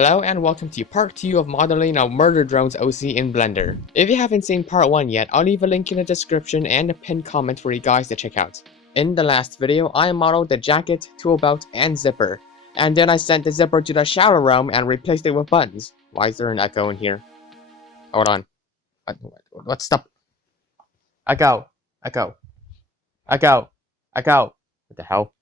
Hello and welcome to part 2 of modeling a murder drones OC in Blender. If you haven't seen part 1 yet, I'll leave a link in the description and a pinned comment for you guys to check out. In the last video, I modeled the jacket, tool belt, and zipper. And then I sent the zipper to the shadow realm and replaced it with buttons. Why is there an echo in here? Hold on. What's the... Echo. Echo. Echo. Echo. What the hell?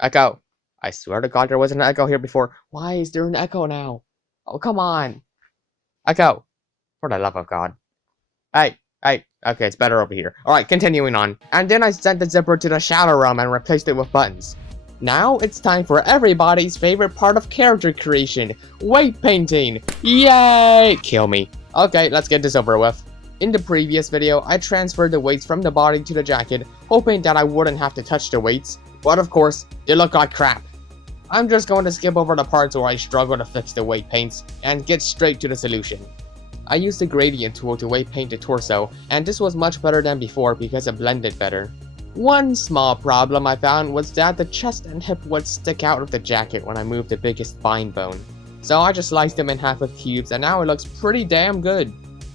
Echo. I swear to God there wasn't an echo here before. Why is there an echo now? Oh, come on. Echo. For the love of God. Hey. Okay, it's better over here. Alright, continuing on. And then I sent the zipper to the shadow realm and replaced it with buttons. Now it's time for everybody's favorite part of character creation. Weight painting. Yay! Kill me. Okay, let's get this over with. In the previous video, I transferred the weights from the body to the jacket, hoping that I wouldn't have to touch the weights. But of course, they look like crap. I'm just going to skip over the parts where I struggle to fix the weight paints and get straight to the solution. I used the gradient tool to weight paint the torso, and this was much better than before because it blended better. One small problem I found was that the chest and hip would stick out of the jacket when I moved the biggest spine bone. So I just sliced them in half with cubes and now it looks pretty damn good.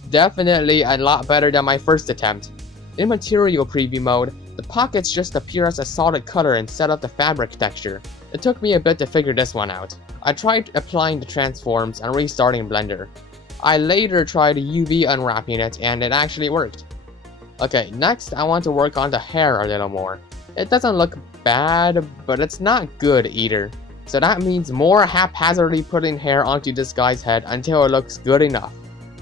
Definitely a lot better than my first attempt. In material preview mode, the pockets just appear as a solid color instead of the fabric texture. It took me a bit to figure this one out. I tried applying the transforms and restarting Blender. I later tried UV unwrapping it and it actually worked. Okay, next I want to work on the hair a little more. It doesn't look bad, but it's not good either. So that means more haphazardly putting hair onto this guy's head until it looks good enough.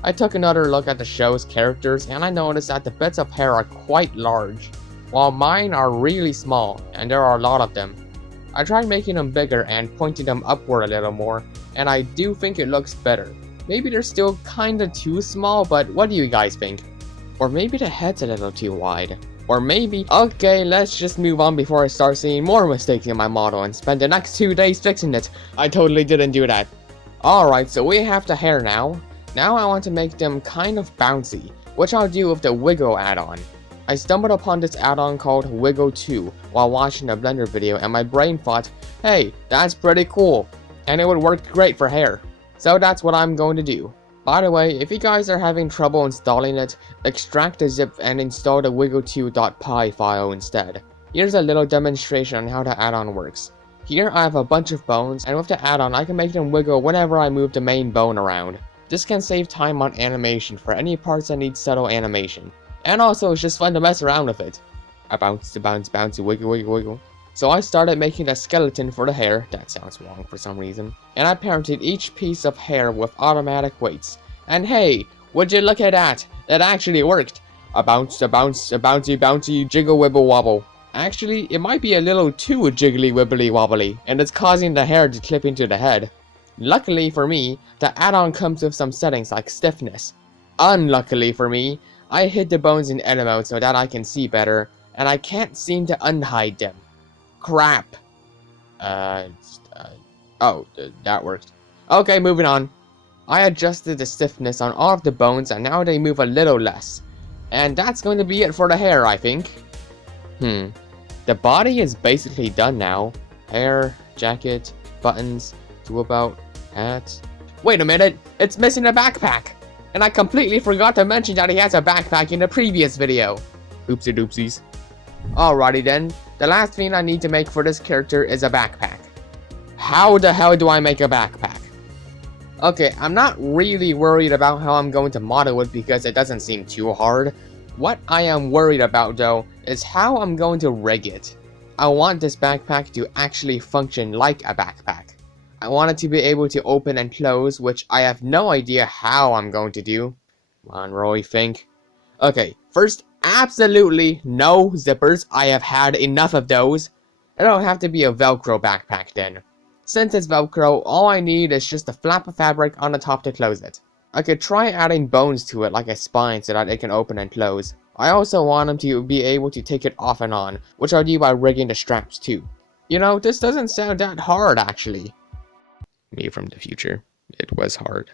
I took another look at the show's characters and I noticed that the bits of hair are quite large, while mine are really small, and there are a lot of them. I tried making them bigger and pointing them upward a little more, and I do think it looks better. Maybe they're still kinda too small, but what do you guys think? Or maybe the head's a little too wide. Or maybe... Okay, let's just move on before I start seeing more mistakes in my model and spend the next 2 days fixing it. I totally didn't do that. Alright, so we have the hair now. Now I want to make them kind of bouncy, which I'll do with the Wiggle add-on. I stumbled upon this add-on called Wiggle 2 while watching a Blender video and my brain thought, hey, that's pretty cool, and it would work great for hair. So that's what I'm going to do. By the way, if you guys are having trouble installing it, extract the zip and install the wiggle2.py file instead. Here's a little demonstration on how the add-on works. Here I have a bunch of bones, and with the add-on I can make them wiggle whenever I move the main bone around. This can save time on animation for any parts that need subtle animation. And also, it's just fun to mess around with it. I bounce, wiggle. So I started making a skeleton for the hair. That sounds wrong for some reason. And I parented each piece of hair with automatic weights. And hey, would you look at that? That actually worked. A bouncy, jiggle wibble wobble. Actually, it might be a little too jiggly wibbly wobbly, and it's causing the hair to clip into the head. Luckily for me, the add-on comes with some settings like stiffness. Unluckily for me, I hid the bones in edit mode so that I can see better, and I can't seem to unhide them. Crap. That worked. Okay, moving on. I adjusted the stiffness on all of the bones and now they move a little less. And that's going to be it for the hair, I think. The body is basically done now. Hair, jacket, buttons, tool belt, hat. Wait a minute, it's missing a backpack! And I completely forgot to mention that he has a backpack in the previous video. Oopsie doopsies. Alrighty then, the last thing I need to make for this character is a backpack. How the hell do I make a backpack? Okay, I'm not really worried about how I'm going to model it because it doesn't seem too hard. What I am worried about though, is how I'm going to rig it. I want this backpack to actually function like a backpack. I want it to be able to open and close, which I have no idea how I'm going to do. Come on, Roy, think. Okay, first, absolutely no zippers. I have had enough of those. It'll have to be a Velcro backpack then. Since it's Velcro, all I need is just a flap of fabric on the top to close it. I could try adding bones to it like a spine so that it can open and close. I also want them to be able to take it off and on, which I'll do by rigging the straps too. You know, this doesn't sound that hard actually. Me from the future. It was hard.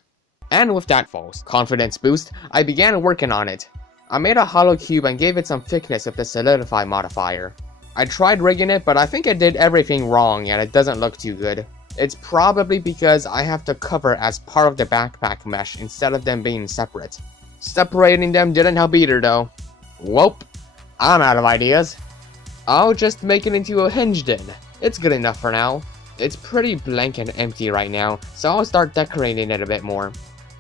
And with that false confidence boost, I began working on it. I made a hollow cube and gave it some thickness with the solidify modifier. I tried rigging it, but I think I did everything wrong and it doesn't look too good. It's probably because I have to cover as part of the backpack mesh instead of them being separate. Separating them didn't help either though. Whoop, I'm out of ideas. I'll just make it into a hinged in. It's good enough for now. It's pretty blank and empty right now, so I'll start decorating it a bit more.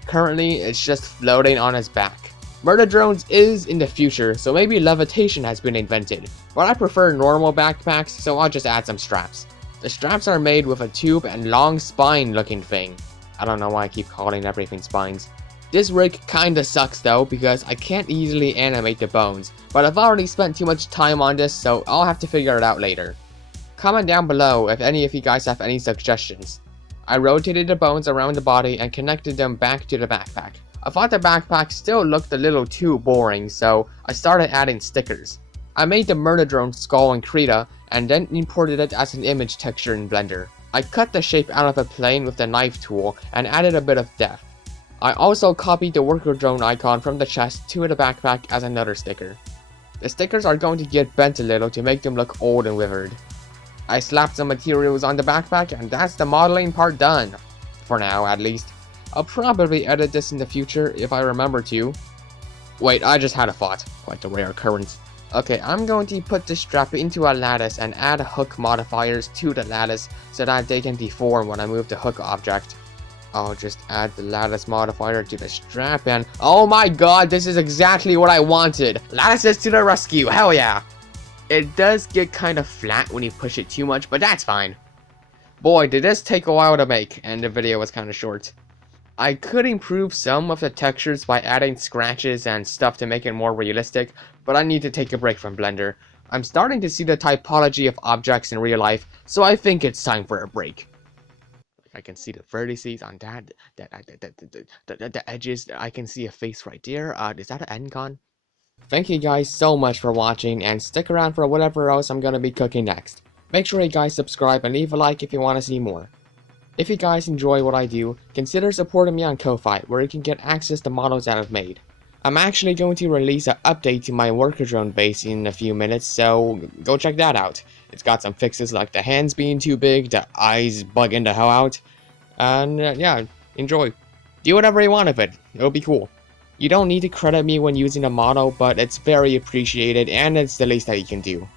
Currently, it's just floating on its back. Murder drones is in the future, so maybe levitation has been invented, but I prefer normal backpacks, so I'll just add some straps. The straps are made with a tube and long spine looking thing. I don't know why I keep calling everything spines. This rig kinda sucks though, because I can't easily animate the bones, but I've already spent too much time on this, so I'll have to figure it out later. Comment down below if any of you guys have any suggestions. I rotated the bones around the body and connected them back to the backpack. I thought the backpack still looked a little too boring, so I started adding stickers. I made the murder drone skull in Krita and then imported it as an image texture in Blender. I cut the shape out of a plane with the knife tool and added a bit of depth. I also copied the worker drone icon from the chest to the backpack as another sticker. The stickers are going to get bent a little to make them look old and withered. I slapped some materials on the backpack and that's the modeling part done. For now, at least. I'll probably edit this in the future if I remember to. Wait, I just had a thought. Quite a rare occurrence. Okay, I'm going to put this strap into a lattice and add hook modifiers to the lattice so that they can deform when I move the hook object. I'll just add the lattice modifier to the strap and oh my god, this is exactly what I wanted! Lattices to the rescue, hell yeah! It does get kind of flat when you push it too much, but that's fine. Boy, did this take a while to make, and the video was kind of short. I could improve some of the textures by adding scratches and stuff to make it more realistic, but I need to take a break from Blender. I'm starting to see the typology of objects in real life, so I think it's time for a break. I can see the vertices on that, the edges, I can see a face right there. Is that an N-con? Thank you guys so much for watching, and stick around for whatever else I'm gonna be cooking next. Make sure you guys subscribe and leave a like if you want to see more. If you guys enjoy what I do, consider supporting me on Ko-Fi, where you can get access to models that I've made. I'm actually going to release an update to my worker drone base in a few minutes, so go check that out. It's got some fixes like the hands being too big, the eyes bugging the hell out, and yeah, enjoy. Do whatever you want with it, it'll be cool. You don't need to credit me when using a model, but it's very appreciated and it's the least that you can do.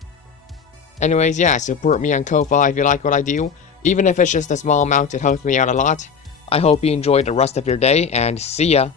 Anyways, yeah, support me on Ko-Fi if you like what I do. Even if it's just a small amount, it helps me out a lot. I hope you enjoy the rest of your day, and see ya!